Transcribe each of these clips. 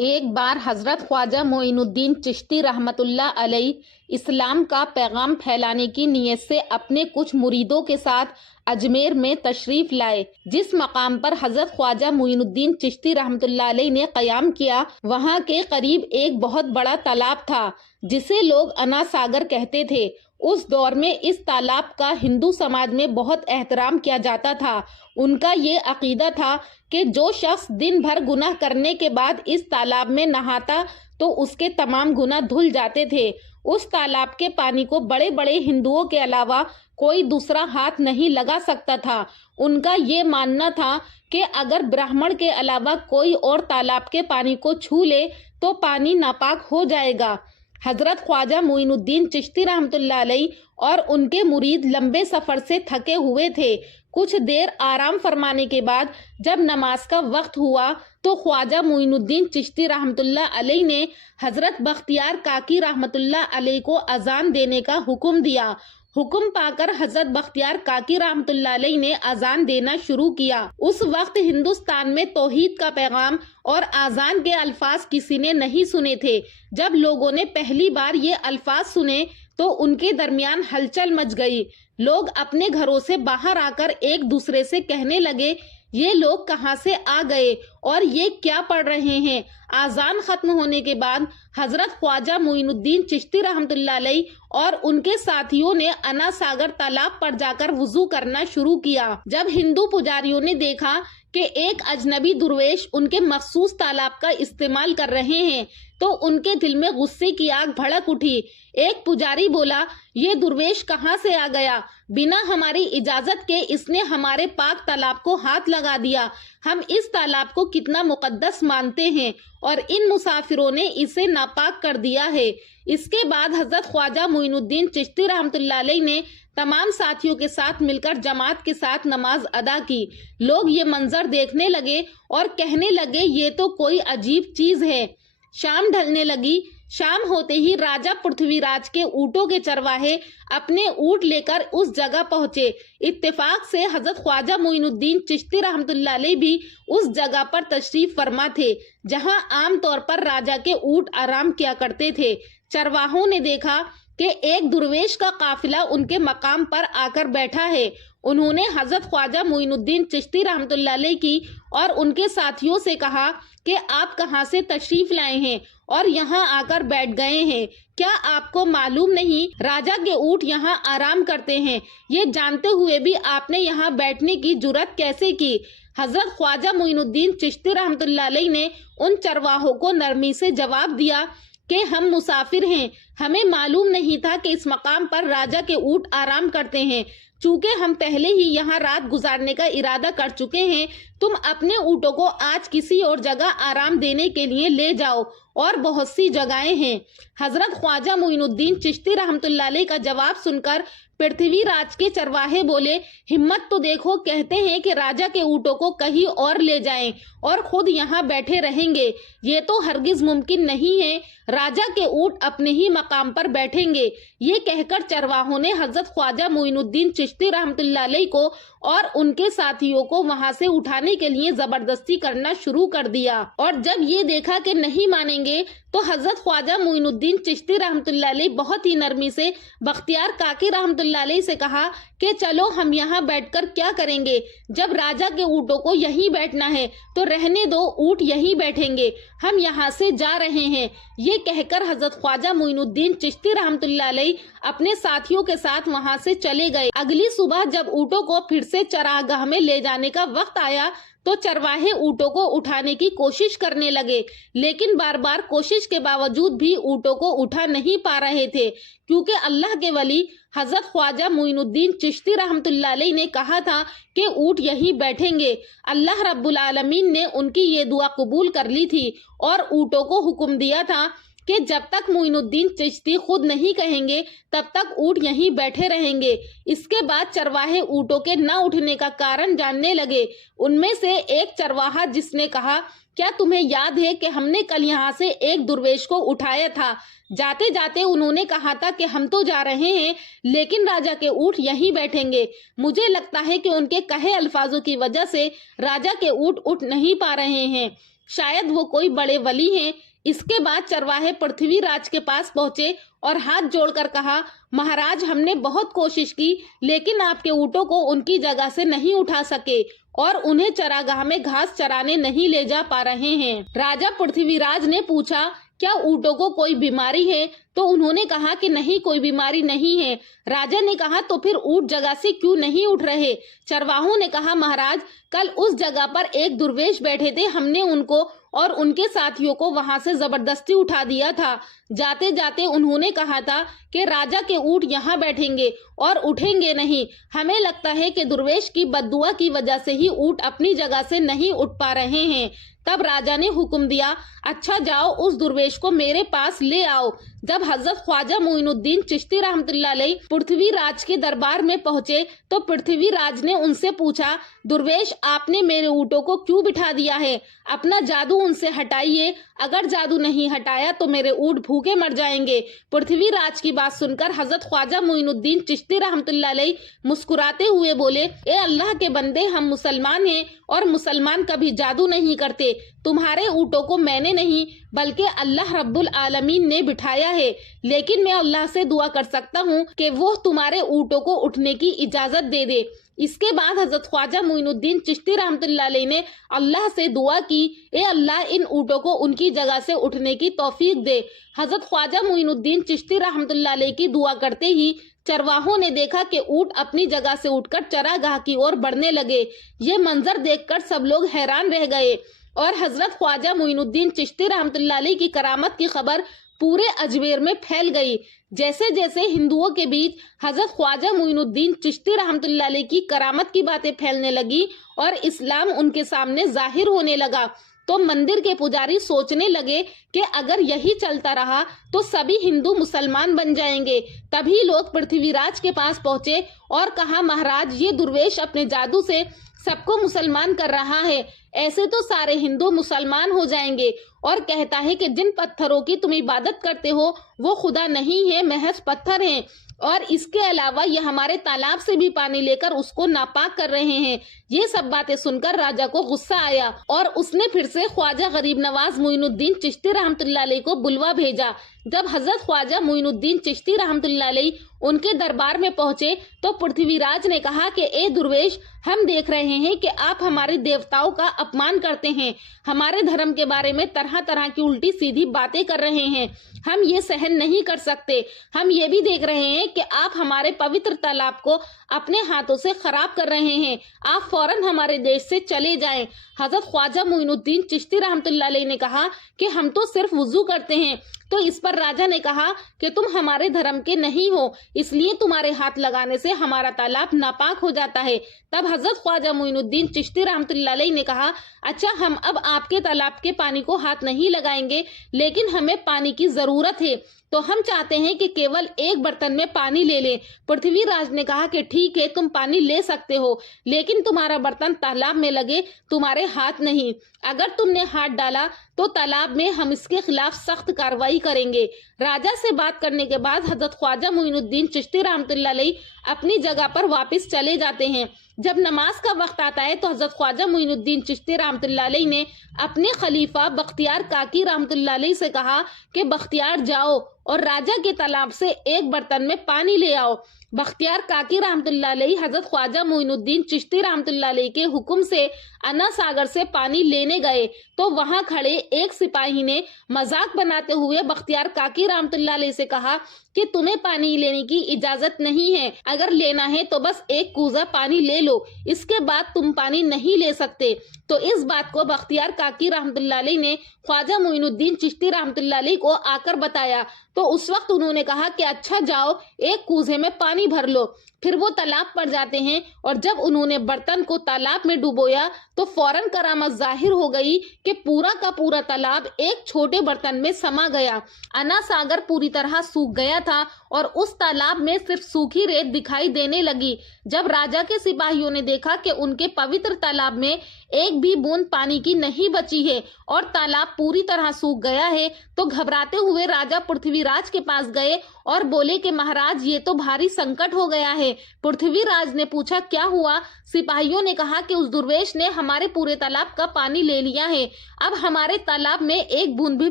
ایک بار حضرت خواجہ معین الدین چشتی رحمت اللہ علیہ اسلام کا پیغام پھیلانے کی نیت سے اپنے کچھ مریدوں کے ساتھ اجمیر میں تشریف لائے۔ جس مقام پر حضرت خواجہ معین الدین چشتی رحمت اللہ علیہ نے قیام کیا، وہاں کے قریب ایک بہت بڑا تالاب تھا جسے لوگ انا ساگر کہتے تھے۔ اس دور میں اس تالاب کا ہندو سماج میں بہت احترام کیا جاتا تھا۔ ان کا یہ عقیدہ تھا کہ جو شخص دن بھر گناہ کرنے کے بعد اس تالاب میں نہاتا تو اس کے تمام گناہ دھل جاتے تھے۔ اس تالاب کے پانی کو بڑے بڑے ہندوؤں کے علاوہ کوئی دوسرا ہاتھ نہیں لگا سکتا تھا۔ ان کا یہ ماننا تھا کہ اگر برہمن کے علاوہ کوئی اور تالاب کے پانی کو چھو لے تو پانی ناپاک ہو جائے گا۔ حضرت خواجہ معین الدین چشتی رحمت اللہ علیہ اور ان کے مرید لمبے سفر سے تھکے ہوئے تھے۔ کچھ دیر آرام فرمانے کے بعد جب نماز کا وقت ہوا تو خواجہ معین الدین چشتی رحمت اللہ علیہ نے حضرت بختیار کاکی رحمت اللہ علیہ کو اذان دینے کا حکم دیا۔ حکم پا کر حضرت بختیار کاکی رحمت اللہ علیہ نے اذان دینا شروع کیا۔ اس وقت ہندوستان میں توحید کا پیغام اور اذان کے الفاظ کسی نے نہیں سنے تھے۔ جب لوگوں نے پہلی بار یہ الفاظ سنے تو ان کے درمیان ہلچل مچ گئی۔ لوگ اپنے گھروں سے باہر آ کر ایک دوسرے سے کہنے لگے، یہ لوگ کہاں سے آ گئے اور یہ کیا پڑھ رہے ہیں؟ اذان ختم ہونے کے بعد حضرت خواجہ معین الدین چشتی رحمت اللہ علیہ اور ان کے ساتھیوں نے انا ساگر تالاب پر جا کر وضو کرنا شروع کیا۔ جب ہندو پجاریوں نے دیکھا کہ ایک اجنبی درویش ان کے مخصوص تالاب کا استعمال کر رہے ہیں تو ان کے دل میں غصے کی آگ بھڑک اٹھی۔ ایک پجاری بولا، یہ درویش کہاں سے آ گیا؟ بنا ہماری اجازت کے اس نے ہمارے پاک تالاب کو ہاتھ لگا دیا۔ ہم اس تالاب کو کتنا مقدس مانتے ہیں اور ان مسافروں نے اسے ناپاک کر دیا ہے۔ اس کے بعد حضرت خواجہ معین الدین چشتی رحمت اللہ علیہ نے تمام ساتھیوں کے ساتھ مل کر جماعت کے ساتھ نماز ادا کی۔ لوگ یہ منظر دیکھنے لگے اور کہنے لگے، یہ تو کوئی عجیب چیز ہے۔ شام ڈھلنے لگی۔ شام ہوتے ہی راجہ پرتھوی راج کے اونٹوں کے چرواہے اپنے اونٹ لے کر اس جگہ پہنچے۔ اتفاق سے حضرت خواجہ معین الدین چشتی رحمت اللہ علیہ بھی اس جگہ پر تشریف فرما تھے جہاں عام طور پر راجہ کے اونٹ آرام کیا کرتے تھے۔ چرواہوں نے دیکھا کہ ایک درویش کا قافلہ ان کے مقام پر آ کر بیٹھا ہے۔ انہوں نے حضرت خواجہ معین الدین چشتی رحمت اللہ علیہ کی اور ان کے ساتھیوں سے کہا کہ آپ کہاں سے تشریف لائے ہیں اور یہاں آ کر بیٹھ گئے ہیں؟ کیا آپ کو معلوم نہیں راجہ کے اونٹ یہاں آرام کرتے ہیں؟ یہ جانتے ہوئے بھی آپ نے یہاں بیٹھنے کی جرأت کیسے کی؟ حضرت خواجہ معین الدین چشتی رحمت اللہ علیہ نے ان چرواہوں کو نرمی سے جواب دیا کہ ہم مسافر ہیں، ہمیں معلوم نہیں تھا کہ اس مقام پر راجہ کے اونٹ آرام کرتے ہیں۔ چونکہ ہم پہلے ہی یہاں رات گزارنے کا ارادہ کر چکے ہیں، تم اپنے اونٹوں کو آج کسی اور جگہ آرام دینے کے لیے لے جاؤ، اور بہت سی جگہیں ہیں۔ حضرت خواجہ معین الدین چشتی رحمت اللہ علیہ کا جواب سن کر پرتھوی راج کے چرواہے بولے، ہمت تو دیکھو، کہتے ہیں کہ راجہ کے اونٹوں کو کہیں اور لے جائیں اور خود یہاں بیٹھے رہیں گے۔ یہ تو ہرگز ممکن نہیں ہے، راجہ کے اونٹ اپنے ہی مقام پر بیٹھیں گے۔ یہ کہہ کر چرواہوں نے حضرت خواجہ معین الدین چشتی رحمت اللہ علیہ کو اور ان کے ساتھیوں کو وہاں سے اٹھانے کے لیے زبردستی کرنا شروع کر دیا، اور جب یہ دیکھا کہ نہیں مانیں گے تو حضرت خواجہ معین الدین چشتی رحمت اللہ علیہ بہت ہی نرمی سے بختیار کاکی رحمت اللہ علیہ سے کہا کہ چلو ہم یہاں بیٹھ کر کیا کریں گے؟ جب راجہ کے اونٹوں کو یہیں بیٹھنا ہے تو رہنے دو، اونٹ یہیں بیٹھیں گے، ہم یہاں سے جا رہے ہیں۔ یہ کہہ کر حضرت خواجہ معین الدین چشتی رحمت اللہ علیہ اپنے ساتھیوں کے ساتھ وہاں سے چلے گئے۔ اگلی صبح جب اونٹوں کو پھر سے چراگاہ میں لے جانے کا وقت آیا تو چرواہے اونٹوں کو اٹھانے کی کوشش کرنے لگے، لیکن بار بار کوشش کے باوجود بھی اونٹوں کو اٹھا نہیں پا رہے تھے، کیونکہ اللہ کے ولی حضرت خواجہ معین الدین چشتی رحمت اللہ علیہ نے کہا تھا کہ اونٹ یہیں بیٹھیں گے۔ اللہ رب العالمین نے ان کی یہ دعا قبول کر لی تھی اور اونٹوں کو حکم دیا تھا کہ جب تک معین الدین چشتی خود نہیں کہیں گے تب تک اونٹ یہیں بیٹھے رہیں گے۔ اس کے بعد چرواہے اونٹوں کے نہ اٹھنے کا کارن جاننے لگے۔ ان میں سے ایک چرواہا جس نے کہا، کیا تمہیں یاد ہے کہ ہم نے کل یہاں سے ایک درویش کو اٹھایا تھا؟ جاتے جاتے انہوں نے کہا تھا کہ ہم تو جا رہے ہیں لیکن راجہ کے اونٹ یہیں بیٹھیں گے۔ مجھے لگتا ہے کہ ان کے کہے الفاظوں کی وجہ سے راجہ کے اونٹ اٹھ نہیں پا رہے ہیں۔ शायद वो कोई बड़े वली हैं। इसके बाद चरवाहे पृथ्वीराज के पास पहुंचे और हाथ जोड़कर कहा, महाराज हमने बहुत कोशिश की लेकिन आपके ऊँटों को उनकी जगह से नहीं उठा सके और उन्हें चरागाह में घास चराने नहीं ले जा पा रहे हैं। राजा पृथ्वीराज ने पूछा, क्या ऊँटों को कोई बीमारी है? तो उन्होंने कहा कि नहीं, कोई बीमारी नहीं है। राजा ने कहा, तो फिर ऊँट जगह से क्यों नहीं उठ रहे? चरवाहों ने कहा, महाराज कल उस जगह पर एक दुर्वेश बैठे थे, हमने उनको और उनके साथियों को वहां से जबरदस्ती उठा दिया था। जाते जाते उन्होंने कहा था कि राजा के ऊँट यहाँ बैठेंगे और उठेंगे नहीं। हमें लगता है कि दुर्वेश की बद्दुआ की वजह से ही ऊँट अपनी जगह से नहीं उठ पा रहे हैं। तब राजा ने हुक्म दिया, अच्छा जाओ उस दुर्वेश को मेरे पास ले आओ। जब हजरत ख्वाजा मोइनुद्दीन चिश्ती रहमतुल्लाह अलैह पृथ्वीराज के दरबार में पहुंचे तो पृथ्वीराज ने उनसे पूछा, दुर्वेश आपने मेरे ऊँटों को क्यों बिठा दिया है? अपना जादू उनसे हटाइए, अगर जादू नहीं हटाया तो मेरे ऊँट भूखे मर जाएंगे। पृथ्वीराज की बात सुनकर हजरत ख्वाजा मोइनुद्दीन चिश्ती रहमतुल्लाह अलैह मुस्कुराते हुए बोले, ए अल्लाह के बंदे, हम मुसलमान हैं और मुसलमान कभी जादू नहीं करते। तुम्हारे ऊँटों को मैंने नहीं बल्कि अल्लाह रब्बुल आलमीन ने बिठाया है, लेकिन मैं अल्लाह से दुआ कर सकता हूँ कि वो तुम्हारे ऊँटों को उठने की इजाजत दे दे। इसके बाद हजरत ख्वाजा मोइनुद्दीन चिश्ती रहमतुल्लाह अलैह ने अल्लाह से दुआ की, ए अल्लाह इन ऊँटों को उनकी जगह से उठने की तौफीक दे। हजरत ख्वाजा मोइनुद्दीन चिश्ती रहमतुल्लाह अलैह की दुआ करते ही चरवाहों ने देखा कि ऊँट अपनी जगह से उठकर चरागाह की ओर बढ़ने लगे। ये मंजर देखकर सब लोग हैरान रह गए और हजरत ख्वाजा मोइनुद्दीन चिश्ती रहमतुल्लाह अलैह की करामत की खबर पूरे अजमेर में फैल गई। जैसे जैसे हिंदुओं के बीच हजरत ख्वाजा मोइनुद्दीन चिश्ती रहमतुल्लाह अलैह की करामत की बातें फैलने लगी और इस्लाम उनके सामने जाहिर होने लगा, तो मंदिर के पुजारी सोचने लगे कि अगर यही चलता रहा तो सभी हिंदू मुसलमान बन जाएंगे। तभी लोग पृथ्वीराज के पास पहुंचे और कहा, महाराज ये दुर्वेश अपने जादू से सबको मुसलमान कर रहा है, ऐसे तो सारे हिंदू मुसलमान हो जाएंगे और कहता है कि जिन पत्थरों की तुम इबादत करते हो वो खुदा नहीं है, महज पत्थर हैं और इसके अलावा ये हमारे तालाब से भी पानी लेकर उसको नापाक कर रहे हैं। ये सब बातें सुनकर राजा को गुस्सा आया और उसने फिर से ख्वाजा गरीब नवाज मोइनुद्दीन चिश्ती रहमतुल्लाह अलैह को बुलवा भेजा। जब हजरत ख्वाजा मोइनुद्दीन चिश्ती रहमतुल्लाह अलैह उनके दरबार में पहुंचे तो पृथ्वीराज ने कहा कि ए दुर्वेश, हम देख रहे हैं कि आप हमारे देवताओं का अपमान करते हैं, हमारे धर्म के बारे में तरह तरह की उल्टी सीधी बातें कर रहे हैं, हम ये सहन नहीं कर सकते। हम ये भी देख रहे हैं कि आप हमारे पवित्र तालाब को अपने हाथों से खराब कर रहे हैं, आप फौरन हमारे देश से चले जाएं। हजरत ख्वाजा मोइनुद्दीन चिश्ती रहमतुल्लाह अलैह ने कहा कि हम तो सिर्फ वुजू करते हैं। तो इस पर राजा ने कहा कि तुम हमारे धर्म के नहीं हो, इसलिए तुम्हारे हाथ लगाने से हमारा तालाब नापाक हो जाता है। तब हजरत ख्वाजा मोइनुद्दीन चिश्ती रहमतुल्लाह अलैह ने कहा, अच्छा हम अब आपके तालाब के पानी को हाथ नहीं लगाएंगे, लेकिन हमें पानी की जरूरत है, तो हम चाहते हैं कि केवल एक बर्तन में पानी ले लें। पृथ्वीराज ने कहा कि ठीक है, तुम पानी ले सकते हो, लेकिन तुम्हारा बर्तन तालाब में लगे, तुम्हारे हाथ नहीं। अगर तुमने हाथ डाला तो तालाब में हम इसके खिलाफ सख्त कार्रवाई करेंगे। राजा से बात करने के बाद हजरत ख्वाजा मोइनुद्दीन चिश्ती रहमतुल्लाह अलैह अपनी जगह पर वापस चले जाते हैं। जब नमाज का वक्त आता है तो हजरत ख्वाजा मोइनुद्दीन चिश्ती रहमतुल्लाह अलैह ने अपने खलीफा बख्तियार काकी रहमतुल्लाह अलैह से कहा कि बख्तियार जाओ और राजा के तालाब से एक बर्तन में पानी ले आओ। बख्तियार काकी रहमतुल्लाह अलैह हजरत ख्वाजा मोइनुद्दीन चिश्ती रहमतुल्लाह अलैह के हुक्म से अना सागर से पानी लेने गए तो वहां खड़े एक सिपाही ने मजाक बनाते हुए बख्तियार काकी रहमतुल्लाह अलैह से कहा कि तुम्हें पानी लेने की इजाजत नहीं है, अगर लेना है तो बस एक कूजा पानी ले लो, इसके बाद तुम पानी नहीं ले सकते। तो इस बात को बख्तियार काकी रहमतुल्लाह अलैह ने ख्वाजा मोइनुद्दीन चिश्ती रहमतुल्लाह अलैह को आकर बताया तो उस वक्त उन्होंने कहा कि अच्छा जाओ एक कूजे में पानी भर लो। फिर वो तालाब पर जाते हैं और जब उन्होंने बर्तन को तालाब में डुबोया तो फौरन करामत जाहिर हो गई कि पूरा का पूरा तालाब एक छोटे बर्तन में समा गया। अना सागर पूरी तरह सूख गया था और उस तालाब में सिर्फ सूखी रेत दिखाई देने लगी। जब राजा के सिपाहियों ने देखा कि उनके पवित्र तालाब में एक भी बूंद पानी की नहीं बची है और तालाब पूरी तरह सूख गया है तो घबराते हुए राजा पृथ्वी पृथ्वी राज के पास गए और बोले कि महाराज ये तो भारी संकट हो गया है। पृथ्वी राज ने पूछा क्या हुआ? सिपाहियों ने कहा कि उस दुर्वेश ने हमारे पूरे तालाब का पानी ले लिया है। अब हमारे तालाब में एक बूंद भी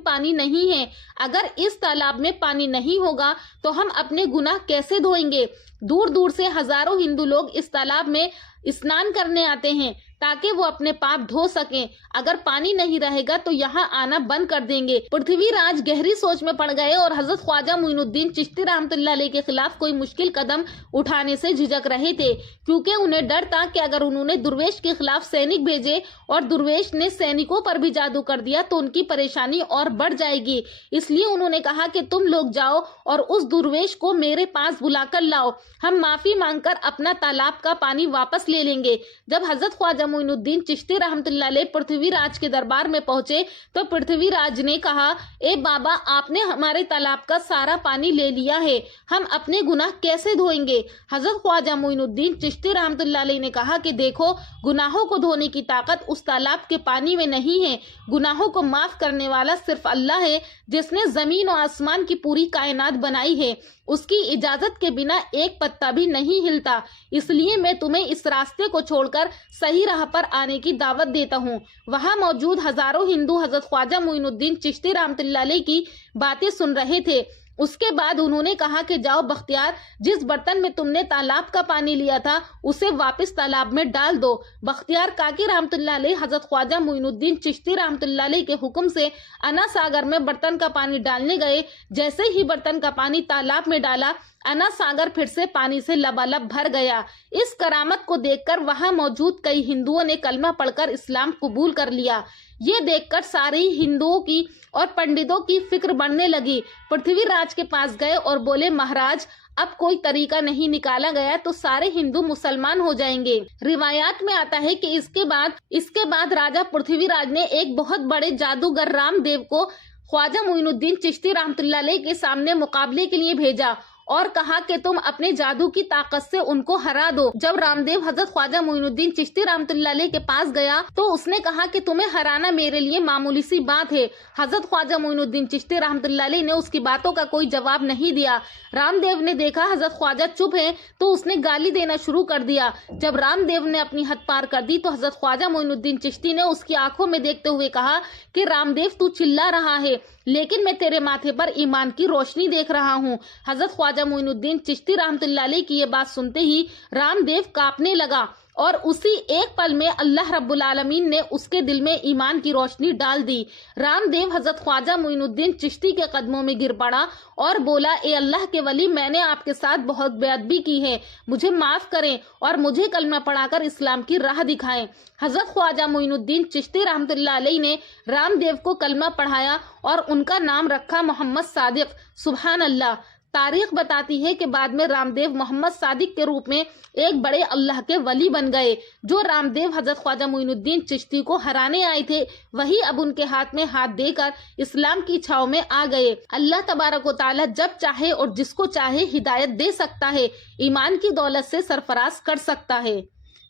पानी नहीं है। अगर इस तालाब में पानी नहीं होगा तो हम अपने गुनाह कैसे धोएंगे? दूर दूर से हजारों हिंदू लोग इस तालाब में स्नान करने आते हैं ताकि वो अपने पाप धो सकें। अगर पानी नहीं रहेगा तो यहाँ आना बंद कर देंगे। पृथ्वीराज गहरी सोच में पड़ गए और हजरत ख्वाजा मोइनुद्दीन चिश्ती रहमतुल्लाह अलैह के खिलाफ कोई मुश्किल कदम उठाने से झिझक रहे थे, क्योंकि उन्हें डर था कि अगर उन्होंने दुर्वेश के खिलाफ सैनिक भेजे और दुर्वेश ने सैनिकों पर भी जादू कर दिया तो उनकी परेशानी और बढ़ जाएगी। इसलिए उन्होंने कहा कि तुम लोग जाओ और उस दुर्वेश को मेरे पास बुलाकर लाओ, हम माफी मांगकर अपना तालाब का पानी वापस ले लेंगे। जब हजरत ख्वाजा मोइनुद्दीन चिश्ती रहमतुल्लाह अलैह पृथ्वीराज के दरबार में पहुंचे तो पृथ्वीराज ने कहा, ए बाबा, आपने हमारे तालाब का सारा पानी ले लिया है, हम अपने गुनाह कैसे धोएंगे? हजरत ख्वाजा मोइनुद्दीन चिश्ती रहमतुल्लाह अलैह ने कहा कि देखो, गुनाहों को धोने की ताकत उस तालाब के पानी में नहीं है। गुनाहों को माफ करने वाला सिर्फ अल्लाह है, जिसने जमीन और आसमान की पूरी कायनात बनाई है। उसकी इजाजत के बिना एक पत्ता भी नहीं हिलता। इसलिए मैं तुम्हें इस रास्ते को छोड़कर सही राह पर आने की दावत देता हूँ। वहाँ मौजूद हजारों हिंदू हजरत ख्वाजा मोइनुद्दीन चिश्ती रहमतुल्लाह अलैह की बातें सुन रहे थे। उसके बाद उन्होंने कहा कि जाओ बख्तियार, जिस बर्तन में तुमने तालाब का पानी लिया था उसे वापस तालाब में डाल दो। बख्तियार काकी रहमतुल्लाह अलैह हजरत ख्वाजा मोइनुद्दीन चिश्ती रहमतुल्लाह अलैह के हुक्म से अना सागर में बर्तन का पानी डालने गए। जैसे ही बर्तन का पानी तालाब में डाला, अना सागर फिर से पानी से लबालब भर गया। इस करामत को देखकर वहां मौजूद कई हिंदुओं ने कलमा पढ़कर इस्लाम कबूल कर लिया। ये देखकर सारे हिंदुओं की और पंडितों की फिक्र बढ़ने लगी। पृथ्वीराज के पास गए और बोले, महाराज, अब कोई तरीका नहीं निकाला गया तो सारे हिंदू मुसलमान हो जाएंगे। रिवायात में आता है कि इसके बाद राजा पृथ्वीराज ने एक बहुत बड़े जादूगर रामदेव को ख्वाजा मोइनुद्दीन चिश्ती रहमतुल्लाह अलैह के सामने मुकाबले के लिए भेजा और कहा कि तुम अपने जादू की ताकत से उनको हरा दो। जब रामदेव हजरत ख्वाजा मोइनुद्दीन चिश्ती रहमतुल्लाह अलैह के पास गया तो उसने कहा कि तुम्हें हराना मेरे लिए मामूली सी बात है। हजरत ख्वाजा मोइनुद्दीन चिश्ती रहमतुल्लाह अलैह ने उसकी बातों का कोई जवाब नहीं दिया। रामदेव ने देखा हजरत ख्वाजा चुप है तो उसने गाली देना शुरू कर दिया। जब रामदेव ने अपनी हद पार कर दी तो हजरत ख्वाजा मोइनुद्दीन चिश्ती ने उसकी आंखों में देखते हुए कहा कि रामदेव, तू चिल्ला रहा है लेकिन मैं तेरे माथे पर ईमान की रोशनी देख रहा हूँ। हजरत ख्वाजा मोइनुद्दीन चिश्ती रहमतुल्लाह अलैह की ये बात सुनते ही रामदेव कांपने लगा और उसी एक पल में अल्लाह रब्बुल आलमीन ने उसके दिल में ईमान की रोशनी डाल दी। रामदेव हजरत ख्वाजा मोइनुद्दीन चिश्ती के कदमों में गिर पड़ा और बोला, ए अल्लाह के वली, मैंने आपके साथ बहुत बेअदबी की है, मुझे माफ करें और मुझे कलमा पढ़ाकर इस्लाम की राह दिखाएं। हजरत ख्वाजा मोइनुद्दीन चिश्ती रहमतुल्लाह अलैह ने रामदेव को कलमा पढ़ाया और उनका नाम रखा मोहम्मद सादिक। सुभान अल्लाह। तारीख बताती है कि बाद में रामदेव मोहम्मद सादिक के रूप में एक बड़े अल्लाह के वली बन गए। जो रामदेव हजरत ख्वाजा मोइनुद्दीन चिश्ती को हराने आए थे वही अब उनके हाथ में हाथ देकर इस्लाम की छाव में आ गए। अल्लाह तबारक व तआला जब चाहे और जिसको चाहे हिदायत दे सकता है, ईमान की दौलत से सरफराज कर सकता है।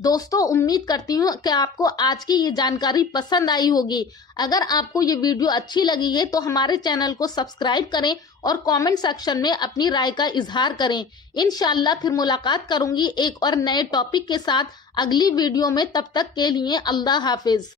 दोस्तों, उम्मीद करती हूँ कि आपको आज की ये जानकारी पसंद आई होगी। अगर आपको ये वीडियो अच्छी लगी है तो हमारे चैनल को सब्सक्राइब करें और कमेंट सेक्शन में अपनी राय का इजहार करें। इंशाल्लाह फिर मुलाकात करूंगी एक और नए टॉपिक के साथ अगली वीडियो में। तब तक के लिए अल्लाह हाफिज।